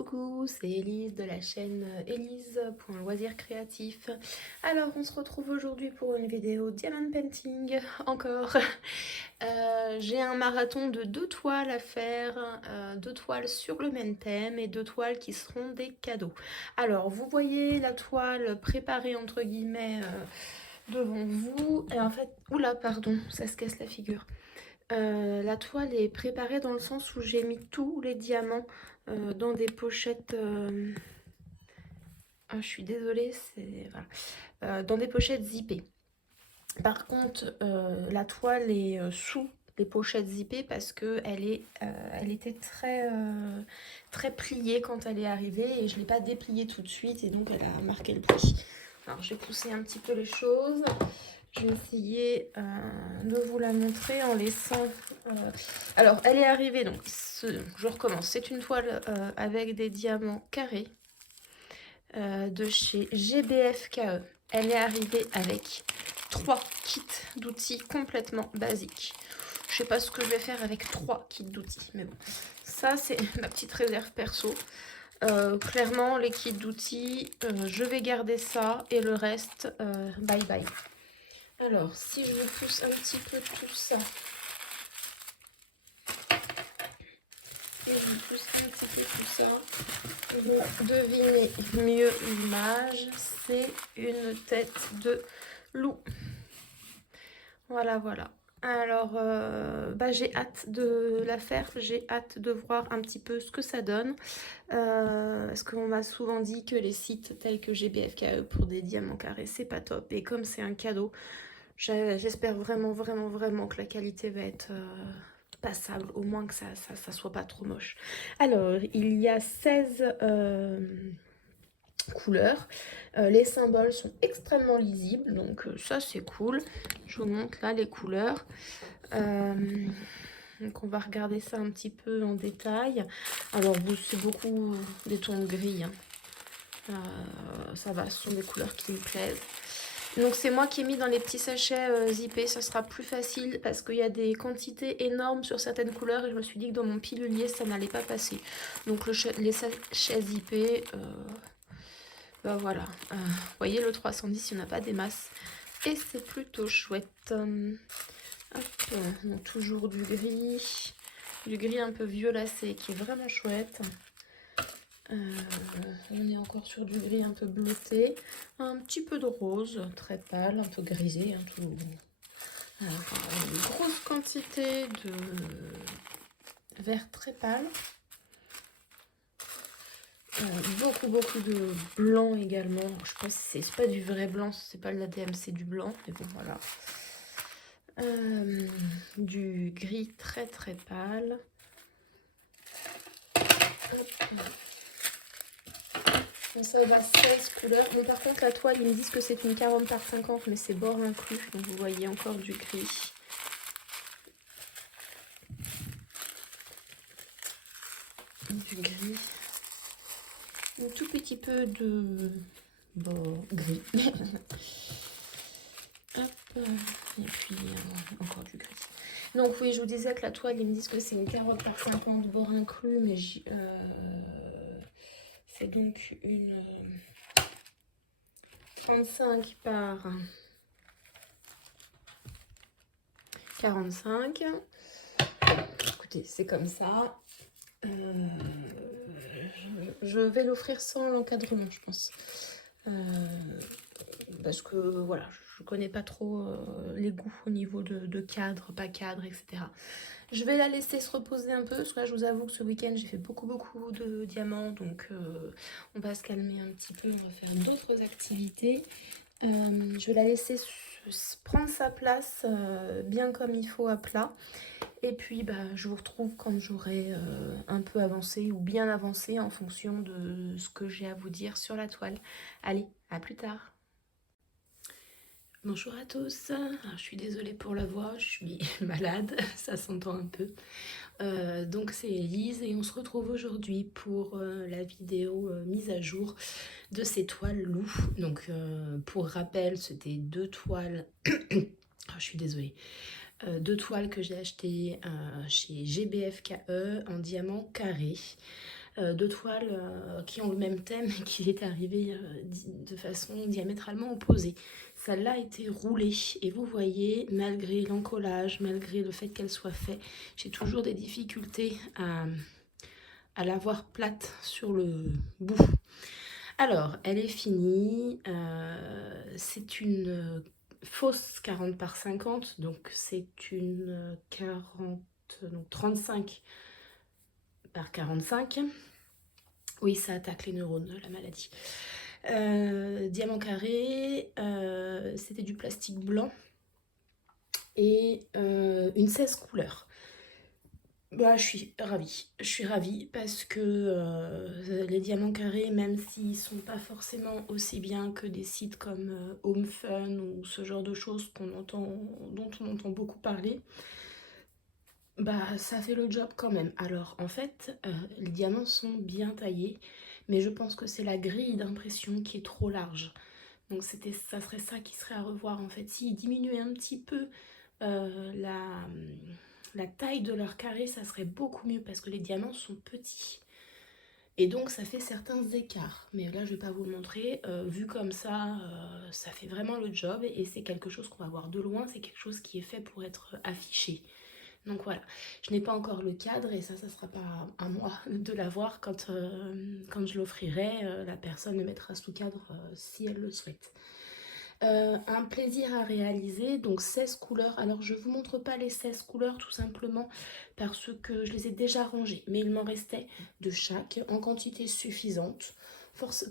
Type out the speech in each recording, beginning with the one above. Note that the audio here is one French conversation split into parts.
Coucou, c'est Élise de la chaîne Élise.loisirs créatifs. Alors, on se retrouve aujourd'hui pour une vidéo Diamond Painting, encore. J'ai un marathon de 2 toiles à faire, 2 toiles sur le même thème et 2 toiles qui seront des cadeaux. Alors, vous voyez la toile préparée entre guillemets devant vous. Et en fait, oula, pardon, ça se casse la figure. La toile est préparée dans le sens où j'ai mis tous les diamants dans des pochettes. Ah, je suis désolée, c'est voilà. Dans des pochettes zippées. Par contre, la toile est sous les pochettes zippées parce que elle était très pliée quand elle est arrivée et je ne l'ai pas dépliée tout de suite et donc elle a marqué le prix. Alors j'ai poussé un petit peu les choses. Je vais essayer de vous la montrer en laissant... Alors, elle est arrivée, donc je recommence. C'est une toile avec des diamants carrés de chez GBFKE. Elle est arrivée avec 3 kits d'outils complètement basiques. Je sais pas ce que je vais faire avec 3 kits d'outils, mais bon. Ça, c'est ma petite réserve perso. Clairement, les kits d'outils, je vais garder ça et le reste, bye bye. Alors, si je pousse un petit peu tout ça, et je pousse un petit peu tout ça, vous devinez mieux l'image, c'est une tête de loup. Voilà, voilà. Alors, j'ai hâte de la faire, j'ai hâte de voir un petit peu ce que ça donne. Parce qu'on m'a souvent dit que les sites tels que GBFKE pour des diamants carrés, c'est pas top. Et comme c'est un cadeau, j'espère vraiment que la qualité va être passable, au moins que ça soit pas trop moche. Alors, il y a 16 couleurs. Les symboles sont extrêmement lisibles, donc ça c'est cool. Je vous montre là les couleurs. Donc on va regarder ça un petit peu en détail. Alors c'est beaucoup des tons gris, hein. Ça va, ce sont des couleurs qui me plaisent. Donc c'est moi qui ai mis dans les petits sachets zippés, ça sera plus facile parce qu'il y a des quantités énormes sur certaines couleurs et je me suis dit que dans mon pilulier ça n'allait pas passer. Donc les sachets zippés, voilà. Vous voyez le 310, il n'y en a pas des masses et c'est plutôt chouette. Hop, donc toujours du gris un peu violacé qui est vraiment chouette. On est encore sur du gris un peu bleuté, un petit peu de rose, très pâle, un peu grisé, hein, tout. Alors, une grosse quantité de vert très pâle, beaucoup de blanc également. Je pense que c'est pas du vrai blanc, c'est pas de l'ADM, c'est du blanc, mais bon voilà. Du gris très pâle. Hop. Donc ça va 16 couleurs. Mais par contre la toile ils me disent que c'est une 40 par 50 mais c'est bord inclus. Donc vous voyez encore du gris. Du gris. Un tout petit peu de bord gris. Hop. Et puis encore du gris. Donc oui, je vous disais que la toile ils me disent que c'est une 40 par 50 bord inclus. Mais c'est donc une 35 par 45. Écoutez, c'est comme ça. Je vais l'offrir sans l'encadrement, je pense. Parce que voilà, je connais pas trop les goûts au niveau de cadre, pas cadre, etc. Je vais la laisser se reposer un peu, parce que là je vous avoue que ce week-end j'ai fait beaucoup de diamants, donc on va se calmer un petit peu, on va faire d'autres activités. Je vais la laisser prendre sa place bien comme il faut à plat. Et puis je vous retrouve quand j'aurai un peu avancé ou bien avancé en fonction de ce que j'ai à vous dire sur la toile. Allez, à plus tard. Bonjour à tous, alors, je suis désolée pour la voix, je suis malade, ça s'entend un peu. Donc c'est Élise et on se retrouve aujourd'hui pour la vidéo mise à jour de ces toiles loup. Donc pour rappel, c'était 2 toiles, oh, je suis désolée, 2 toiles que j'ai achetées chez GBFKE en diamant carré. deux toiles qui ont le même thème et qui est arrivé de façon diamétralement opposée. Celle-là a été roulée et vous voyez, malgré l'encollage, malgré le fait qu'elle soit faite, j'ai toujours des difficultés à l'avoir plate sur le bout. Alors, elle est finie. C'est une fausse 40 par 50, donc c'est une 40, donc 35 par 45. Oui, ça attaque les neurones, la maladie. Diamant carré, c'était du plastique blanc et une 16 couleurs. Bah, je suis ravie. Je suis ravie parce que les diamants carrés, même s'ils sont pas forcément aussi bien que des sites comme Home Fun ou ce genre de choses dont on entend beaucoup parler, bah ça fait le job quand même. Alors en fait, les diamants sont bien taillés, mais je pense que c'est la grille d'impression qui est trop large. Donc ça serait ça qui serait à revoir en fait. S'ils diminuaient un petit peu euh, la, la taille de leur carré, ça serait beaucoup mieux parce que les diamants sont petits. Et donc ça fait certains écarts. Mais là je vais pas vous le montrer. Vu comme ça fait vraiment le job et c'est quelque chose qu'on va voir de loin. C'est quelque chose qui est fait pour être affiché. Donc voilà, je n'ai pas encore le cadre et ça sera pas à moi de l'avoir quand je l'offrirai. La personne le mettra sous cadre si elle le souhaite. Un plaisir à réaliser, donc 16 couleurs. Alors je vous montre pas les 16 couleurs tout simplement parce que je les ai déjà rangées, mais il m'en restait de chaque en quantité suffisante.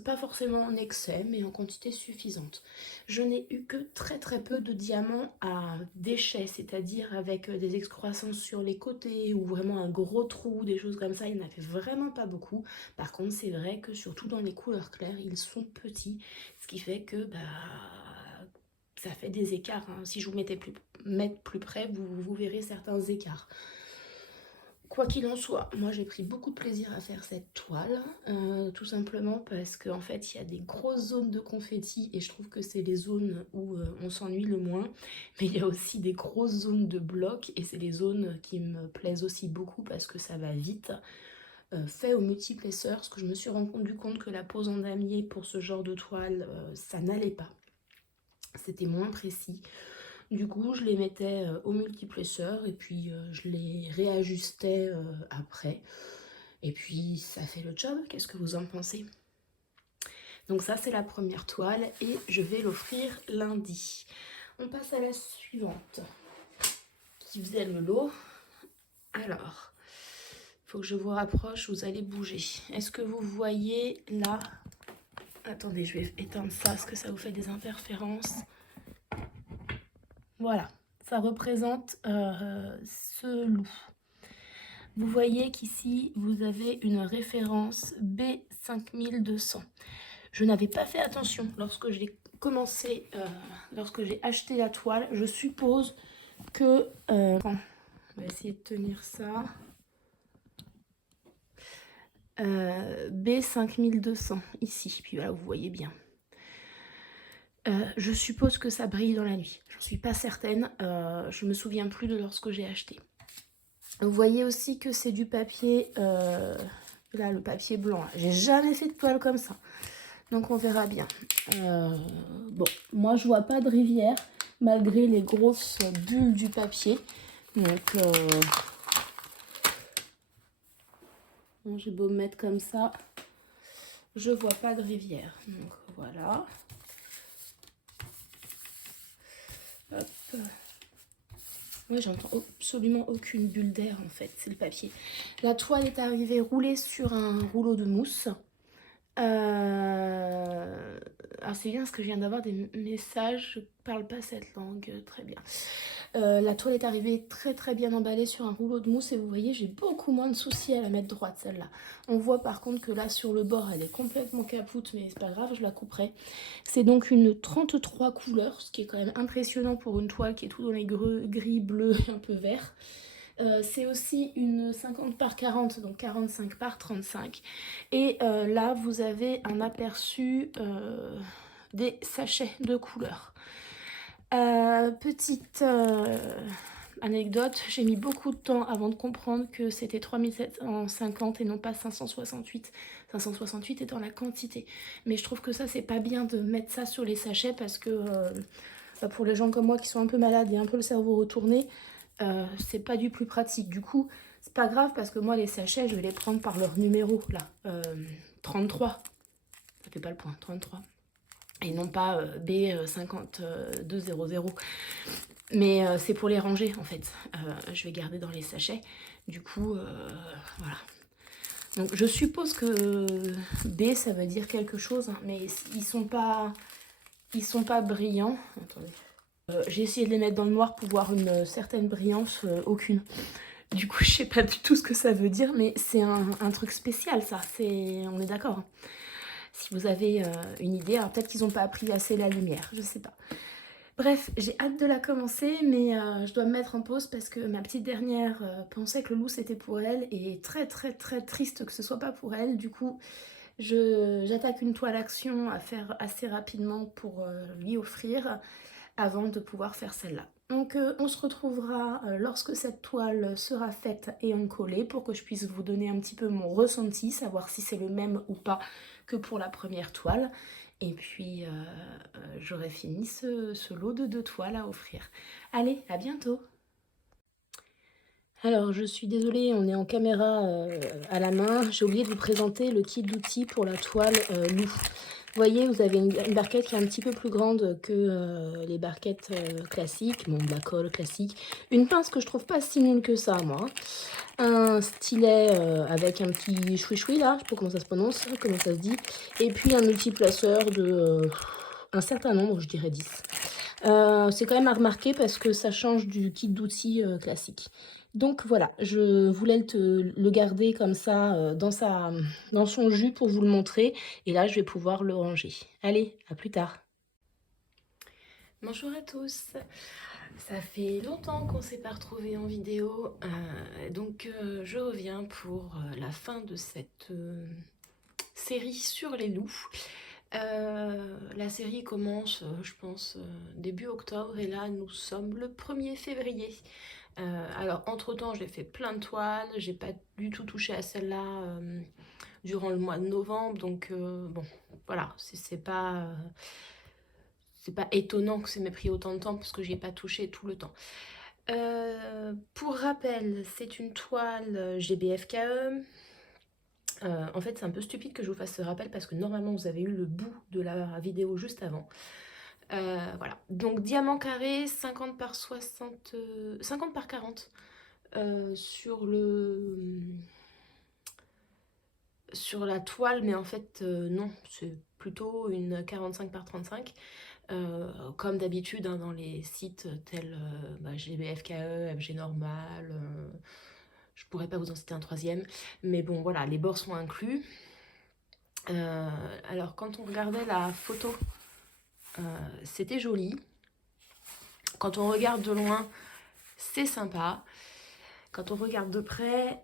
Pas forcément en excès, mais en quantité suffisante. Je n'ai eu que très peu de diamants à déchets, c'est-à-dire avec des excroissances sur les côtés ou vraiment un gros trou, des choses comme ça. Il n'y en avait vraiment pas beaucoup. Par contre, c'est vrai que surtout dans les couleurs claires, ils sont petits, ce qui fait que ça fait des écarts. Hein. Si je vous mettais plus près, vous verrez certains écarts. Quoi qu'il en soit, moi j'ai pris beaucoup de plaisir à faire cette toile, tout simplement parce qu'en fait il y a des grosses zones de confetti et je trouve que c'est les zones où on s'ennuie le moins, mais il y a aussi des grosses zones de blocs et c'est les zones qui me plaisent aussi beaucoup parce que ça va vite. Fait au multiplesseur, parce que je me suis rendu compte que la pose en damier pour ce genre de toile, ça n'allait pas. C'était moins précis. Du coup, je les mettais au multiplesseur et puis je les réajustais après. Et puis, ça fait le job. Qu'est-ce que vous en pensez? Donc ça, c'est la première toile et je vais l'offrir lundi. On passe à la suivante qui faisait le lot. Alors, il faut que je vous rapproche, vous allez bouger. Est-ce que vous voyez là? Attendez, je vais éteindre ça parce que ça vous fait des interférences. Voilà, ça représente ce loup. Vous voyez qu'ici, vous avez une référence B5200. Je n'avais pas fait attention lorsque j'ai commencé, lorsque j'ai acheté la toile. Je suppose que... on va essayer de tenir ça. B5200, ici. Puis voilà, vous voyez bien. Je suppose que ça brille dans la nuit. Je ne suis pas certaine. Je me souviens plus de lorsque j'ai acheté. Vous voyez aussi que c'est du papier, là le papier blanc. J'ai jamais fait de toile comme ça. Donc on verra bien. Bon, moi je vois pas de rivière malgré les grosses bulles du papier. Donc bon, j'ai beau me mettre comme ça, je vois pas de rivière. Donc voilà. Hop. Ouais, j'entends absolument aucune bulle d'air en fait, c'est le papier. La toile est arrivée roulée sur un rouleau de mousse. Alors c'est bien parce que je viens d'avoir des messages, je parle pas cette langue, très bien. La toile est arrivée très bien emballée sur un rouleau de mousse et vous voyez j'ai beaucoup moins de soucis à la mettre droite celle-là. On voit par contre que là sur le bord elle est complètement capoute mais c'est pas grave, je la couperai. C'est donc une 33 couleurs, ce qui est quand même impressionnant pour une toile qui est tout dans les gris, bleu et un peu vert. C'est aussi une 50 par 40, donc 45 par 35. Et là, vous avez un aperçu des sachets de couleurs. Petite anecdote, j'ai mis beaucoup de temps avant de comprendre que c'était 3750 et non pas 568. 568 étant la quantité. Mais je trouve que ça, c'est pas bien de mettre ça sur les sachets parce que pour les gens comme moi qui sont un peu malades et un peu le cerveau retourné, c'est pas du plus pratique. Du coup, c'est pas grave parce que moi, les sachets, je vais les prendre par leur numéro, là. 33. Ça fait pas le point, 33. Et non pas B5200. Mais c'est pour les ranger en fait. Je vais garder dans les sachets. Du coup, voilà. Donc je suppose que B ça veut dire quelque chose, hein, mais ils sont pas brillants. Attendez. J'ai essayé de les mettre dans le noir pour voir une certaine brillance, aucune. Du coup, je sais pas du tout ce que ça veut dire, mais c'est un truc spécial ça. On est d'accord, hein. Si vous avez une idée, alors peut-être qu'ils n'ont pas appris assez la lumière, je sais pas. Bref, j'ai hâte de la commencer, mais je dois me mettre en pause parce que ma petite dernière pensait que le loup c'était pour elle et est très très très triste que ce soit pas pour elle. Du coup, j'attaque une toile action à faire assez rapidement pour lui offrir avant de pouvoir faire celle-là. Donc on se retrouvera lorsque cette toile sera faite et encollée pour que je puisse vous donner un petit peu mon ressenti, savoir si c'est le même ou pas que pour la première toile. Et puis j'aurai fini ce lot de 2 toiles à offrir. Allez, à bientôt! Alors je suis désolée, on est en caméra à la main. J'ai oublié de vous présenter le kit d'outils pour la toile loup. Vous voyez, vous avez une barquette qui est un petit peu plus grande que les barquettes classiques, bon, de la colle classique. Une pince que je trouve pas si nulle que ça, moi. Un stylet avec un petit choui-choui, là, je sais pas comment ça se prononce, comment ça se dit. Et puis un multiplaceur de un certain nombre, je dirais 10. C'est quand même à remarquer parce que ça change du kit d'outils classique. Donc voilà, je voulais le garder comme ça dans son jus pour vous le montrer. Et là, je vais pouvoir le ranger. Allez, à plus tard. Bonjour à tous. Ça fait longtemps qu'on ne s'est pas retrouvés en vidéo. Donc je reviens pour la fin de cette série sur les loups. La série commence, je pense, début octobre et là nous sommes le 1er février. Alors entre temps j'ai fait plein de toiles, j'ai pas du tout touché à celle-là durant le mois de novembre, donc bon voilà, c'est pas étonnant que ça m'ait pris autant de temps parce que j'y ai pas touché tout le temps. Pour rappel, c'est une toile GBFKE. En fait, c'est un peu stupide que je vous fasse ce rappel parce que normalement, vous avez eu le bout de la vidéo juste avant. Voilà. Donc, diamant carré, 50 par 60... 50 par 40 sur la toile, mais en fait, non, c'est plutôt une 45 par 35. Comme d'habitude hein, dans les sites tels GBFKE, FG Normal, je pourrais pas vous en citer un troisième, mais bon voilà, les bords sont inclus. Alors quand on regardait la photo, c'était joli. Quand on regarde de loin, c'est sympa. Quand on regarde de près,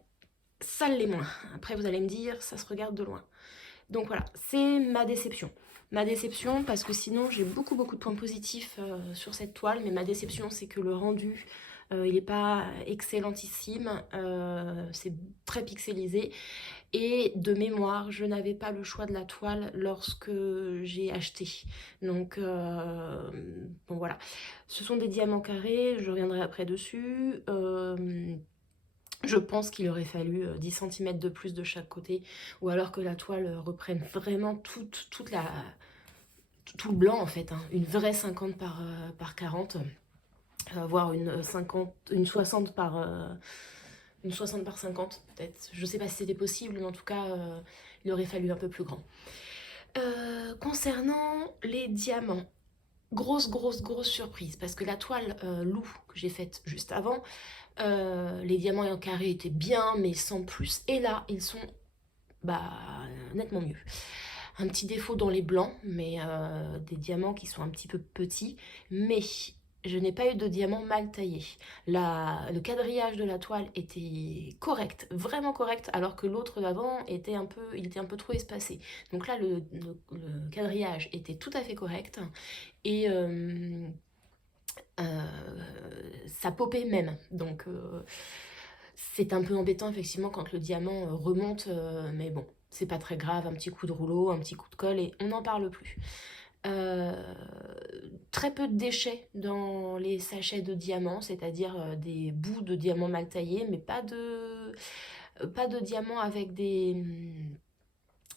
ça l'est moins. Après vous allez me dire, ça se regarde de loin. Donc voilà, c'est ma déception. Ma déception parce que sinon j'ai beaucoup de points positifs sur cette toile, mais ma déception c'est que le rendu il n'est pas excellentissime, c'est très pixelisé et de mémoire je n'avais pas le choix de la toile lorsque j'ai acheté. Donc bon voilà, ce sont des diamants carrés, je reviendrai après dessus. Je pense qu'il aurait fallu 10 cm de plus de chaque côté, ou alors que la toile reprenne vraiment tout le blanc en fait, hein. Une vraie 50 par 40, voire une 60 par 50 peut-être. Je sais pas si c'était possible, mais en tout cas il aurait fallu un peu plus grand. Concernant les diamants, grosse surprise, parce que la toile loup que j'ai faite juste avant, les diamants en carré étaient bien, mais sans plus. Et là, ils sont nettement mieux. Un petit défaut dans les blancs, mais des diamants qui sont un petit peu petits. Mais je n'ai pas eu de diamant mal taillé. Le quadrillage de la toile était correct, vraiment correct, alors que l'autre d'avant était un peu trop espacé. Donc là, le quadrillage était tout à fait correct. Et ça popait même. Donc c'est un peu embêtant effectivement quand le diamant remonte, mais bon, c'est pas très grave, un petit coup de rouleau, un petit coup de colle et on n'en parle plus. Euh, Très peu de déchets dans les sachets de diamants, c'est-à-dire des bouts de diamants mal taillés, mais pas de diamants avec des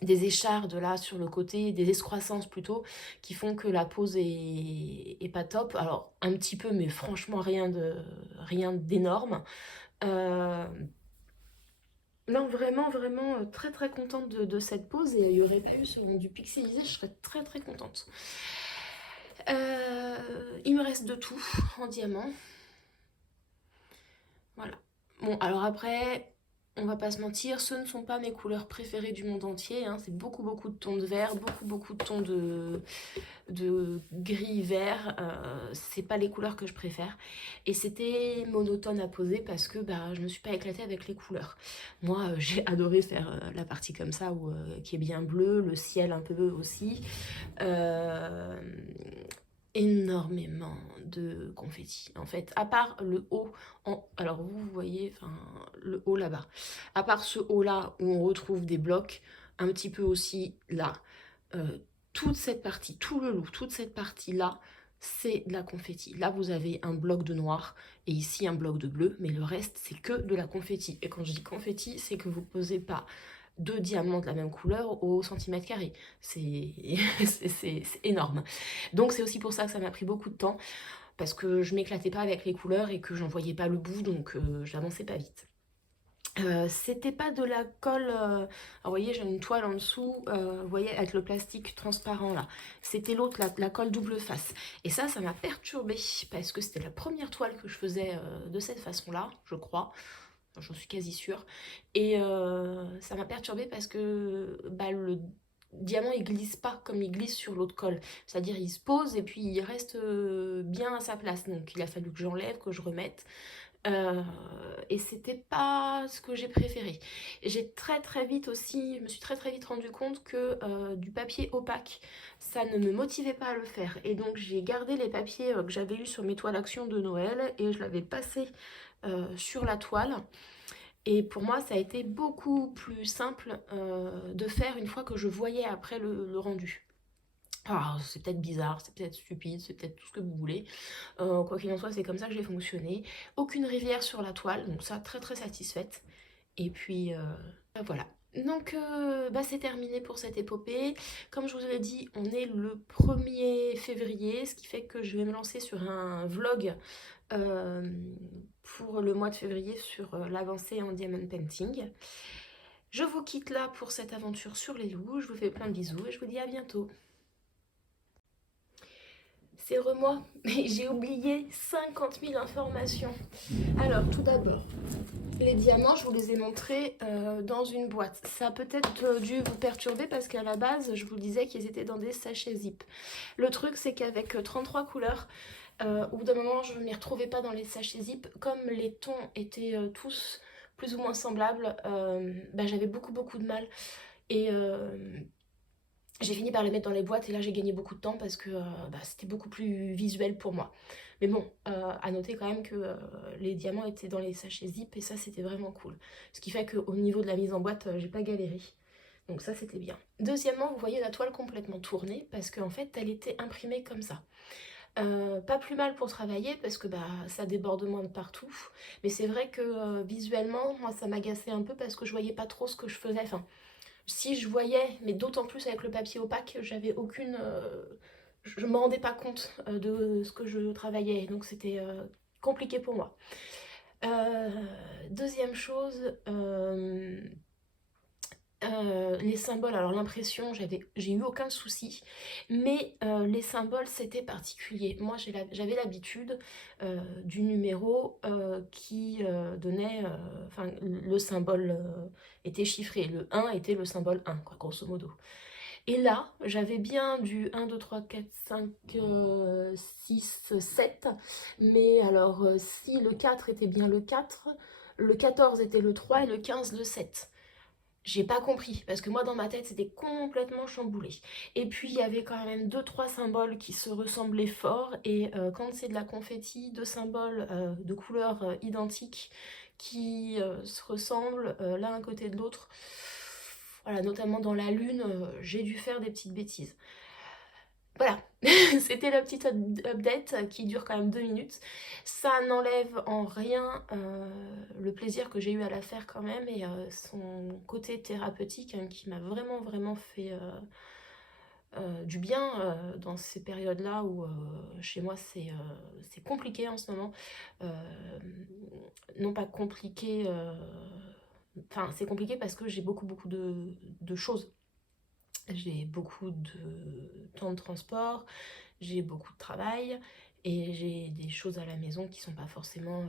échardes là sur le côté, des excroissances plutôt, qui font que la pose est pas top. Alors un petit peu, mais franchement rien d'énorme. Euh, non, vraiment, vraiment très très contente de cette pose et il n'y aurait pas eu ce rendu pixelisé, je serais très très contente. Il me reste de tout en diamant. Voilà. Bon, alors après, on va pas se mentir, ce ne sont pas mes couleurs préférées du monde entier. Hein. C'est beaucoup de tons de vert, beaucoup de tons de gris-vert. C'est pas les couleurs que je préfère. Et c'était monotone à poser parce que bah, je me suis pas éclatée avec les couleurs. Moi, j'ai adoré faire la partie comme ça qui est bien bleue, le ciel un peu aussi. Euh, Énormément de confettis en fait, à part le haut alors vous voyez enfin le haut là-bas, à part ce haut là où on retrouve des blocs un petit peu aussi là, euh, toute cette partie, tout le look, toute cette partie là, c'est de la confetti. Là vous avez un bloc de noir et ici un bloc de bleu, mais le reste c'est que de la confetti. Et quand je dis confetti, c'est que vous posez pas deux diamants de la même couleur au centimètre carré. C'est c'est énorme. Donc c'est aussi pour ça que ça m'a pris beaucoup de temps, parce que je m'éclatais pas avec les couleurs et que j'en voyais pas le bout, donc j'avançais pas vite. C'était pas de la colle, alors vous voyez j'ai une toile en dessous, vous voyez avec le plastique transparent là, c'était l'autre, la colle double face. Et ça m'a perturbée, parce que c'était la première toile que je faisais de cette façon là, je crois. J'en suis quasi sûre. Et ça m'a perturbée parce que bah, le diamant il glisse pas comme il glisse sur l'autre colle. C'est-à-dire il se pose et puis il reste bien à sa place. Donc il a fallu que j'enlève, que je remette. Et c'était pas ce que j'ai préféré. J'ai très vite aussi, je me suis très vite rendu compte que du papier opaque, ça ne me motivait pas à le faire. Et donc j'ai gardé les papiers que j'avais eu sur mes toiles action de Noël et je l'avais passé sur la toile. Et pour moi, ça a été beaucoup plus simple de faire une fois que je voyais après le rendu. Alors, c'est peut-être bizarre, c'est peut-être stupide, c'est peut-être tout ce que vous voulez. Quoi qu'il en soit, c'est comme ça que j'ai fonctionné. Aucune rivière sur la toile, donc ça, très satisfaite. Et puis, voilà. Donc, bah, c'est terminé pour cette épopée. Comme je vous l'ai dit, on est le 1er février, ce qui fait que je vais me lancer sur un vlog euh, pour le mois de février sur l'avancée en diamond painting. Je vous quitte là pour cette aventure sur les loups. Je vous fais plein de bisous et je vous dis à bientôt. C'est moi, mais j'ai oublié 50 000 informations. Alors, tout d'abord, les diamants, je vous les ai montrés dans une boîte. Ça a peut-être dû vous perturber parce qu'à la base, je vous disais qu'ils étaient dans des sachets zip. Le truc, c'est qu'avec 33 couleurs, au bout d'un moment, je ne m'y retrouvais pas dans les sachets zip. Comme les tons étaient tous plus ou moins semblables, bah, j'avais beaucoup de mal. Et j'ai fini par les mettre dans les boîtes et là j'ai gagné beaucoup de temps parce que bah, c'était beaucoup plus visuel pour moi. Mais bon, à noter quand même que les diamants étaient dans les sachets zip et ça c'était vraiment cool. Ce qui fait qu'au niveau de la mise en boîte, j'ai pas galéré. Donc ça c'était bien. Deuxièmement, vous voyez la toile complètement tournée parce qu'en fait elle était imprimée comme ça. Pas plus mal pour travailler parce que bah, ça déborde moins de partout. Mais c'est vrai que visuellement, moi ça m'agaçait un peu parce que je voyais pas trop ce que je faisais. Enfin, si je voyais, mais d'autant plus avec le papier opaque, j'avais aucune... je me rendais pas compte de ce que je travaillais. Donc c'était compliqué pour moi. Deuxième chose... les symboles, alors l'impression, j'ai eu aucun souci, mais les symboles c'était particulier. Moi j'avais l'habitude du numéro qui donnait, enfin le symbole était chiffré, le 1 était le symbole 1, quoi, grosso modo. Et là, j'avais bien du 1, 2, 3, 4, 5, 6, 7, mais alors si le 4 était bien le 4, le 14 était le 3 et le 15 le 7. J'ai pas compris, parce que moi dans ma tête c'était complètement chamboulé. Et puis il y avait quand même deux trois symboles qui se ressemblaient fort, et quand c'est de la confetti, deux symboles de couleurs identiques qui se ressemblent l'un à côté de l'autre, voilà, notamment dans la lune, j'ai dû faire des petites bêtises. Voilà, c'était la petite update qui dure quand même 2 minutes. Ça n'enlève en rien le plaisir que j'ai eu à la faire quand même, et son côté thérapeutique, hein, qui m'a vraiment vraiment fait du bien dans ces périodes-là où chez moi c'est compliqué en ce moment. Euh, non pas compliqué, enfin c'est compliqué parce que j'ai beaucoup de choses. J'ai beaucoup de temps de transport, j'ai beaucoup de travail, et j'ai des choses à la maison qui sont pas forcément,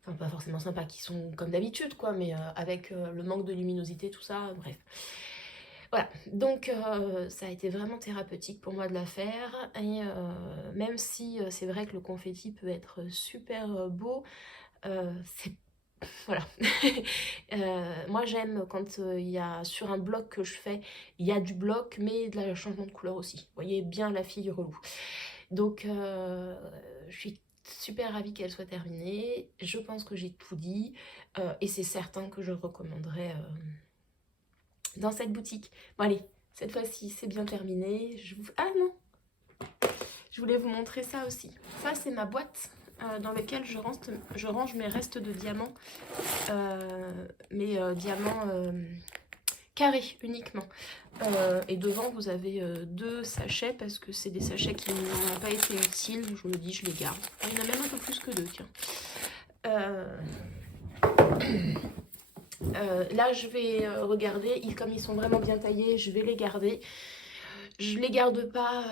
enfin pas forcément sympas, qui sont comme d'habitude quoi, mais avec le manque de luminosité, tout ça, bref. Voilà, donc ça a été vraiment thérapeutique pour moi de la faire, et même si c'est vrai que le confetti peut être super beau, c'est voilà. Moi j'aime quand il y a sur un bloc que je fais, il y a du bloc mais de la changement de couleur aussi. Vous voyez bien la fille relou. Donc je suis super ravie qu'elle soit terminée. Je pense que j'ai tout dit, et c'est certain que je recommanderais dans cette boutique. Bon allez, cette fois-ci c'est bien terminé. Ah non, je voulais vous montrer ça aussi. Ça c'est ma boîte dans laquelle je range mes restes de diamants. Mes diamants carrés uniquement. Et devant vous avez deux sachets parce que c'est des sachets qui n'ont pas été utiles. Je me dis je les garde. Il y en a même un peu plus que deux, tiens. Là je vais regarder, comme ils sont vraiment bien taillés, je vais les garder. Je les garde pas,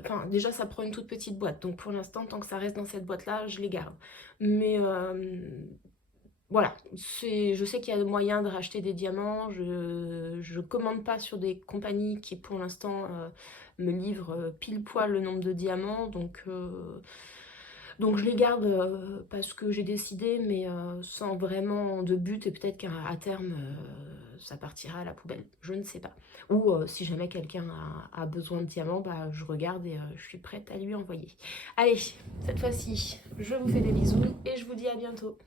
enfin déjà ça prend une toute petite boîte, donc pour l'instant tant que ça reste dans cette boîte là je les garde. Mais voilà, je sais qu'il y a moyen de racheter des diamants. Je commande pas sur des compagnies qui pour l'instant me livrent pile poil le nombre de diamants, donc je les garde parce que j'ai décidé, mais sans vraiment de but, et peut-être qu'à terme ça partira à la poubelle, je ne sais pas. Ou si jamais quelqu'un a besoin de diamants, bah, je regarde et je suis prête à lui envoyer. Allez, cette fois-ci, je vous fais des bisous et je vous dis à bientôt.